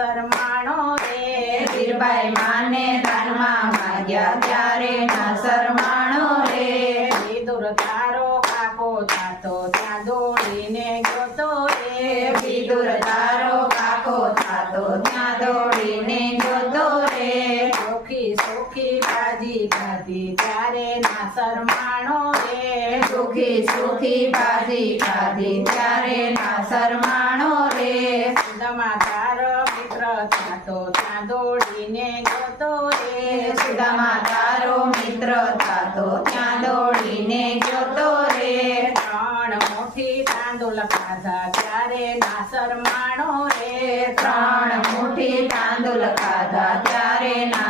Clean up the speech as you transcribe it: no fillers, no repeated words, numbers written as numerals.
શરમાણો રે વીરબાઈ માને દાનમાં માગ્યા ત્યારે ના શરમાણો રે વિદુર તારો કાકો થાતો ત્યાં દોડીને ગયો રે વિદુર તારો કાકો થાતો ત્યાં દોડીને ગયો રે સુખી સુખી ભાજી ખાધી ત્યારે ના શરમાણો રે સુખી સુખી ભાજી ખાધી ત્યારે ના શરમાણો રે સુદામા તારો મિત્ર થાતો ત્યાં દોડીને ગયો રે સુદામા તારો મિત્ર થાતો ત્યાં દોડીને ગયો રે ત્રણ મુઠ્ઠી તાંદુલ ખાધા ત્યારે ના શરમાણો રે ત્રણ મુઠ્ઠી તાંદુલ ખાધા ત્યારે ના